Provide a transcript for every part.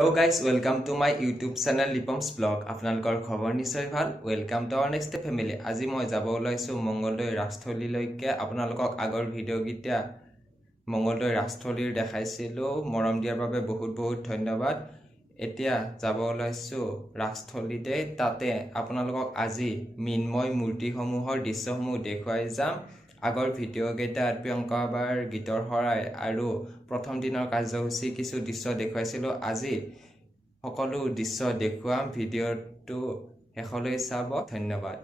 Hello guys, welcome to my YouTube channel Ripams blog. আপোনালোকৰ খবৰ নিশ্চয় ভাল. Welcome to our NextStepFamily. আজি মই যাব ওলাইছো মংগলদৈ ৰাজস্থলীলৈকে। আপোনালোকক আগৰ ভিডিও গিতা মংগলদৈ ৰাজস্থলীৰ দেখাইছিলো। মৰম দিয়াৰ বাবে বহুত ধন্যবাদ। এতিয়া যাব ওলাইছো ৰাজস্থলীতে। তাতে আপোনালোকক আজি মিনময় মূৰ্তিসমূহৰ দৃশ্যসমূহ দেখুৱাই যাম। আগৰ ভিডিও গেটাত প্ৰিয়ংকাবাৰ গীতৰ হৰাই আৰু প্ৰথম দিনৰ কাৰ্যসূচী কিছু দৃশ্য দেখুৱাইছিলো। আজি সকলো দৃশ্য দেখুৱাম। ভিডিওটো শেষলৈ চাব। ধন্যবাদ।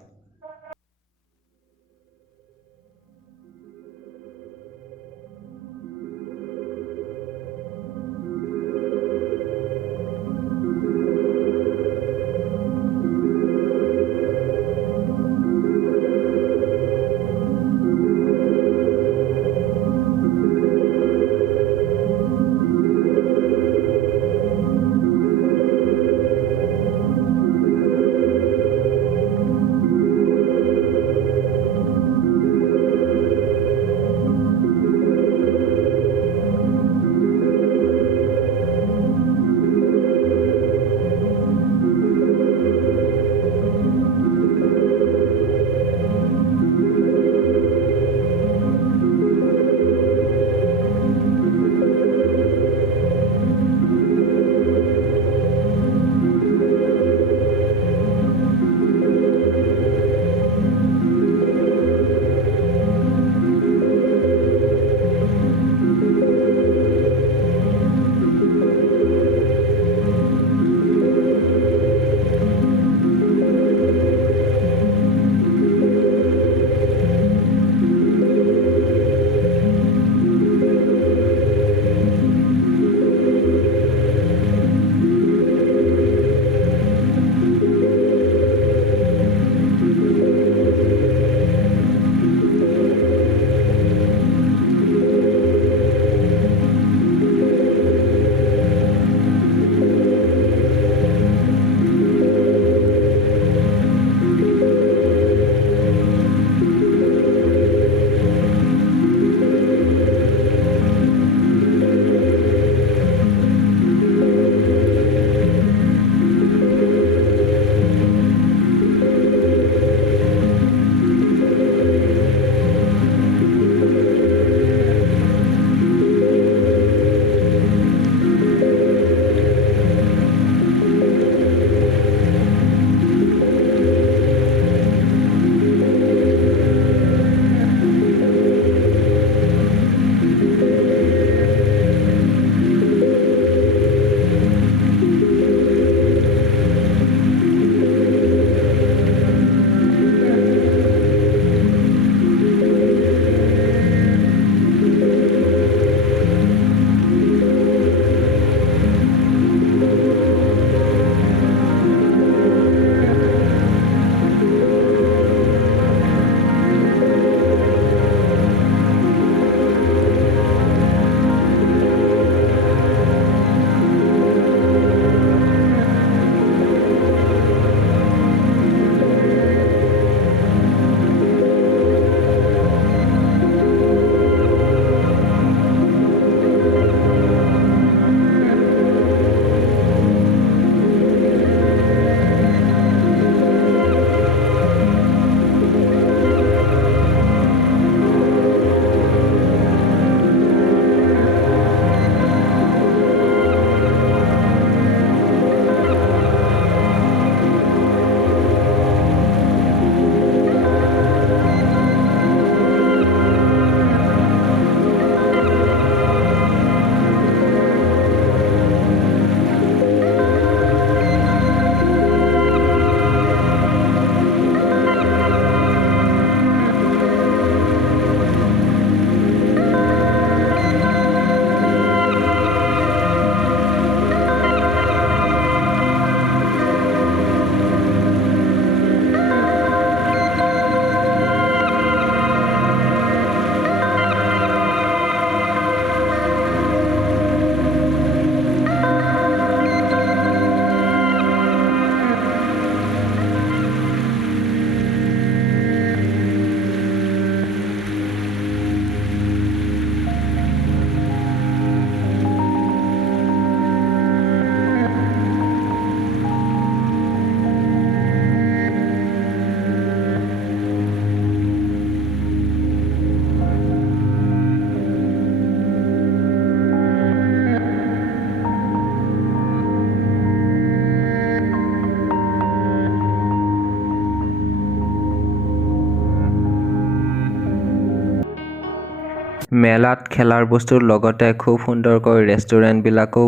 মেলাত খেলাৰ বস্তুৰ লগতে খুব সুন্দৰকৈ ৰেষ্টুৰেণ্টবিলাকো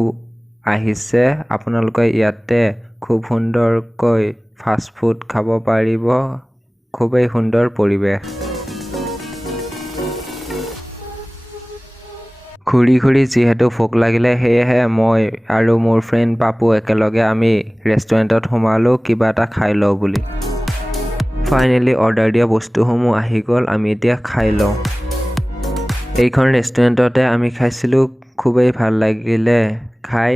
আহিছে আপোনালোকে ইয়াতে খুব সুন্দৰকৈ ফাষ্ট ফুড খাব পাৰিব খুবেই সুন্দৰ পৰিৱেশ ঘূৰি যিহেতু ভোক লাগিলে সেয়েহে মই আৰু মোৰ ফ্ৰেণ্ড পাপু একেলগে আমি ৰেষ্টুৰেণ্টত সোমালো কিবা এটা খাই লওঁ বুলি ফাইনেলি অৰ্ডাৰ দিয়া বস্তুসমূহ আহি গ'ল আমি এতিয়া খাই লওঁ এইখন ৰেষ্টুৰেণ্টতে আমি খাইছিলোঁ খুবেই ভাল লাগিলে খাই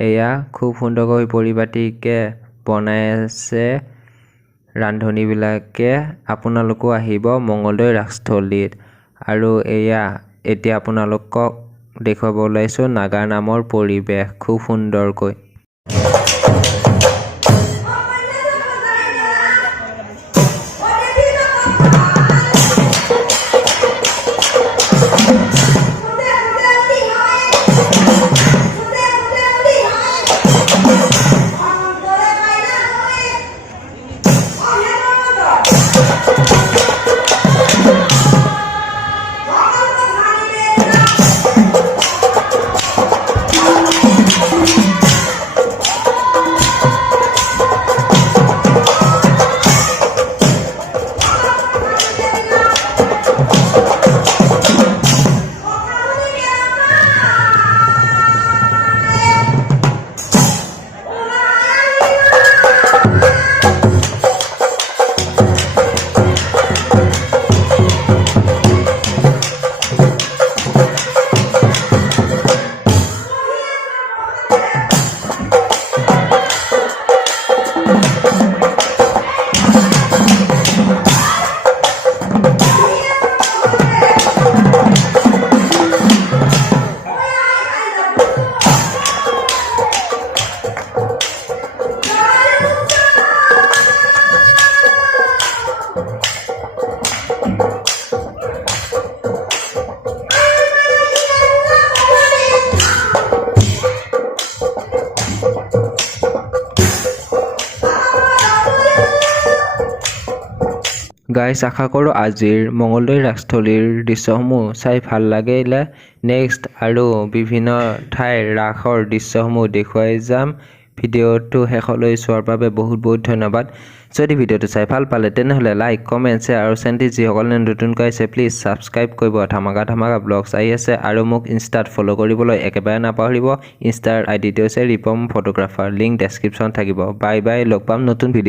এয়া খুব সুন্দৰকৈ পৰিপাটিকে বনাই আছে ৰান্ধনীবিলাকে আপোনালোকো আহিব মংগলদৈ ৰাসস্থলীত আৰু এয়া এতিয়া আপোনালোকক দেখুৱাব ওলাইছোঁ নাগা নামৰ পৰিৱেশ খুব সুন্দৰকৈ গাইজ আশা কৰোঁ আজিৰ মংগলদৈ ৰাসস্থলীৰ দৃশ্যসমূহ চাই ভাল লাগিলে নেক্সট আৰু বিভিন্ন ঠাইৰ ৰাসৰ দৃশ্যসমূহ দেখুৱাই যাম ভিডিঅ'টো শেষলৈ চোৱাৰ বাবে বহুত ধন্যবাদ যদি ভিডিঅ'টো চাই ভাল পালে তেনেহ'লে লাইক কমেণ্ট শ্বেয়াৰ আৰু চেনেলটি যিসকলে নতুনকৈ আছে প্লিজ ছাবস্ক্ৰাইব কৰিব ধামাকা ব্লগছ আহি আছে আৰু মোক ইনষ্টাত ফ'ল' কৰিবলৈ একেবাৰে নাপাহৰিব ইনষ্টাৰ আইডিটো হৈছে ৰিপম ফটোগ্ৰাফাৰ লিংক ডেছক্ৰিপশ্যন থাকিব বাই লগ পাম নতুন ভিডিঅ'